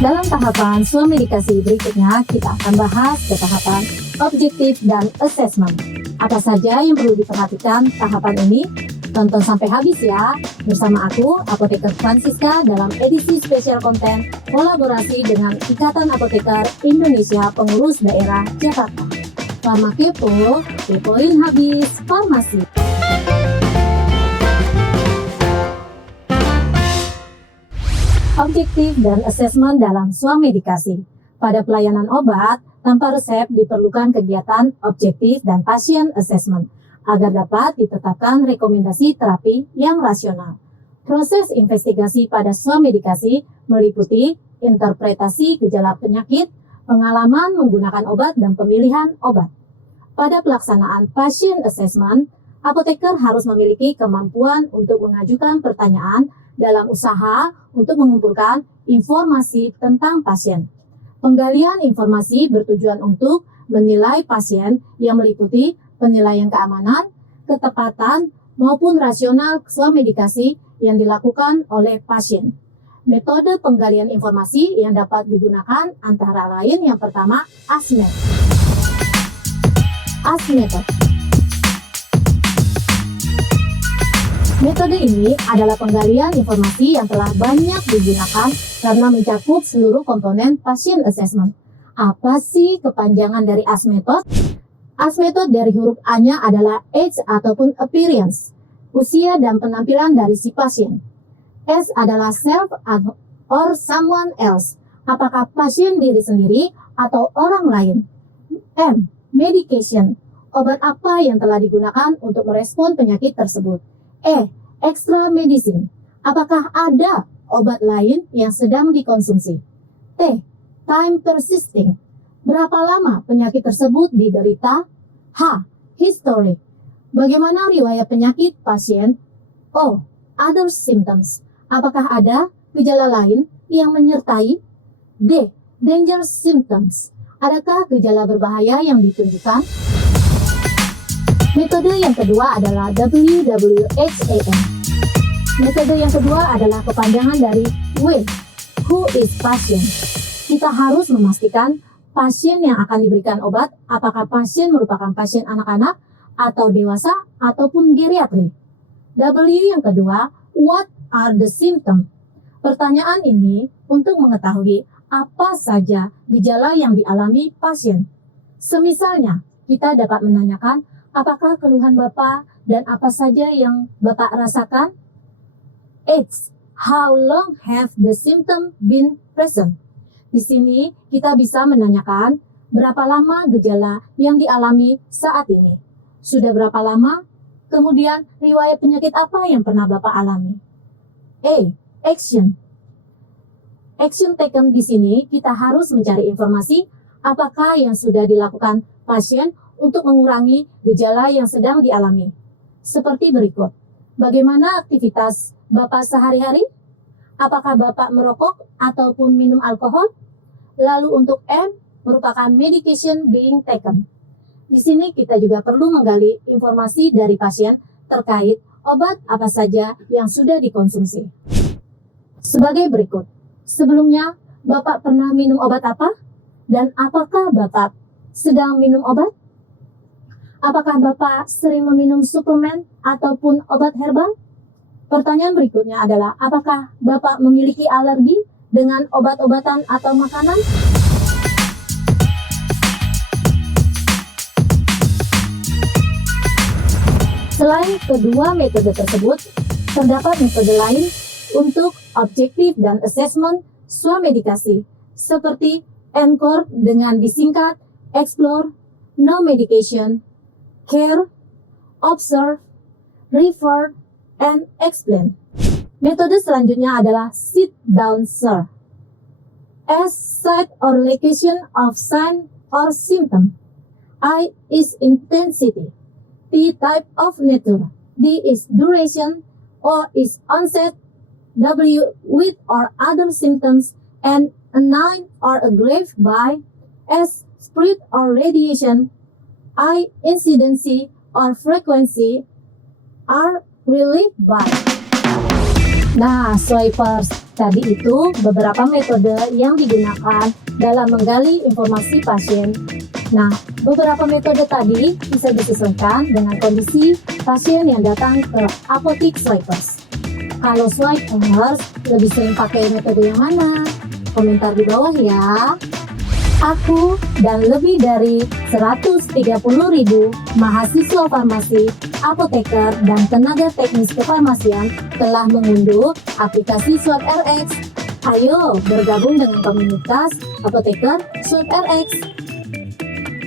Dalam tahapan suami dikasih berikutnya, kita akan bahas ke tahapan objektif dan assessment. Apa saja yang perlu diperhatikan tahapan ini? Tonton sampai habis ya, bersama aku, Apoteker Francisca, dalam edisi spesial konten kolaborasi dengan Ikatan Apoteker Indonesia Pengurus Daerah Jakarta. Farma Kepo, kepoin habis farmasi. Objektif dan asesmen dalam suami dikasih. Pada pelayanan obat, tanpa resep diperlukan kegiatan objektif dan pasien assessment agar dapat ditetapkan rekomendasi terapi yang rasional. Proses investigasi pada suami dikasih meliputi interpretasi gejala penyakit, pengalaman menggunakan obat, dan pemilihan obat. Pada pelaksanaan pasien assessment, apoteker harus memiliki kemampuan untuk mengajukan pertanyaan dalam usaha untuk mengumpulkan informasi tentang pasien. Penggalian informasi bertujuan untuk menilai pasien yang meliputi penilaian keamanan, ketepatan, maupun rasional suami dikasih yang dilakukan oleh pasien. Metode penggalian informasi yang dapat digunakan antara lain yang pertama, ASMET. ASMET. Metode ini adalah penggalian informasi yang telah banyak digunakan karena mencakup seluruh komponen pasien assessment. Apa sih kepanjangan dari AS method? AS method dari huruf A-nya adalah age ataupun appearance, usia dan penampilan dari si pasien. S adalah self or someone else, apakah pasien diri sendiri atau orang lain. M, medication, obat apa yang telah digunakan untuk merespon penyakit tersebut. E, extra medicine, apakah ada obat lain yang sedang dikonsumsi. T, time persisting, berapa lama penyakit tersebut diderita. H, history, bagaimana riwayat penyakit pasien. O, other symptoms, apakah ada gejala lain yang menyertai. D, danger symptoms, adakah gejala berbahaya yang ditunjukkan. Metode yang kedua adalah WWHAM. Metode yang kedua adalah kepanjangan dari W, who is patient. Kita harus memastikan pasien yang akan diberikan obat, apakah pasien merupakan pasien anak-anak atau dewasa ataupun geriatri. W yang kedua, what are the symptoms? Pertanyaan ini untuk mengetahui apa saja gejala yang dialami pasien. Semisalnya, kita dapat menanyakan apakah keluhan Bapak dan apa saja yang Bapak rasakan? H, how long have the symptom been present? Di sini kita bisa menanyakan berapa lama gejala yang dialami saat ini. Sudah berapa lama? Kemudian riwayat penyakit apa yang pernah Bapak alami? A, action. Action taken di sini kita harus mencari informasi apakah yang sudah dilakukan pasien untuk mengurangi gejala yang sedang dialami. Seperti berikut. Bagaimana aktivitas Bapak sehari-hari? Apakah Bapak merokok ataupun minum alkohol? Lalu untuk M, merupakan medication being taken. Di sini kita juga perlu menggali informasi dari pasien terkait obat apa saja yang sudah dikonsumsi. Sebagai berikut. Sebelumnya, Bapak pernah minum obat apa? Dan apakah Bapak sedang minum obat? Apakah Bapak sering meminum suplemen ataupun obat herbal? Pertanyaan berikutnya adalah, apakah Bapak memiliki alergi dengan obat-obatan atau makanan? Selain kedua metode tersebut, terdapat metode lain untuk objektif dan assessment suami dikasih, seperti ENCORE dengan disingkat Explore, No Medication, Care, Observe, Refer, and Explain. Metode selanjutnya adalah Sit Down Sir. S, site or location of sign or symptom. I is intensity. T, type of nature. D is duration. O is onset. W, with or other symptoms. And a 9 or aggraved by. S, spread or radiation. I, incidency or frequency. R, relieved by. Nah, swipers, Tadi itu beberapa metode yang digunakan dalam menggali informasi pasien. Nah, beberapa metode tadi bisa disesuaikan dengan kondisi pasien yang datang ke apotik Swipers. Kalau Swipers lebih sering pakai metode yang mana? Komentar di bawah ya. Aku dan lebih dari 130.000 mahasiswa farmasi, apoteker, dan tenaga teknis kefarmasian telah mengunduh aplikasi SwipRx. Ayo bergabung dengan komunitas apoteker SwipRx.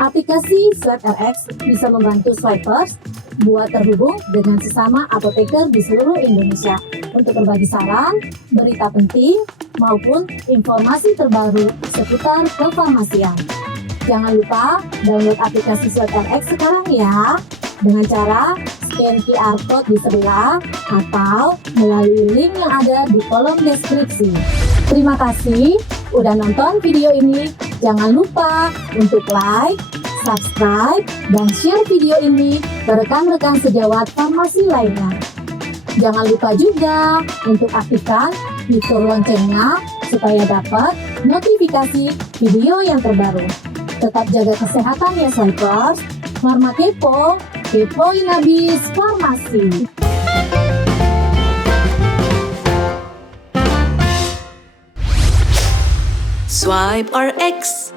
Aplikasi SwipRx bisa membantu Swipers buat terhubung dengan sesama apoteker di seluruh Indonesia untuk berbagi saran, berita penting, maupun informasi terbaru seputar kefarmasian. Jangan lupa download aplikasi SwipRx sekarang ya, dengan cara scan QR Code di sebelah atau melalui link yang ada di kolom deskripsi. Terima kasih udah nonton video ini. Jangan lupa untuk like, subscribe, dan share video ini ke rekan-rekan sejawat farmasi lainnya. Jangan lupa juga untuk aktifkan fitur loncengnya supaya dapat notifikasi video yang terbaru. Tetap jaga kesehatan ya Swipers. Farma Kepo, kepoin habis farmasi. SwipRx.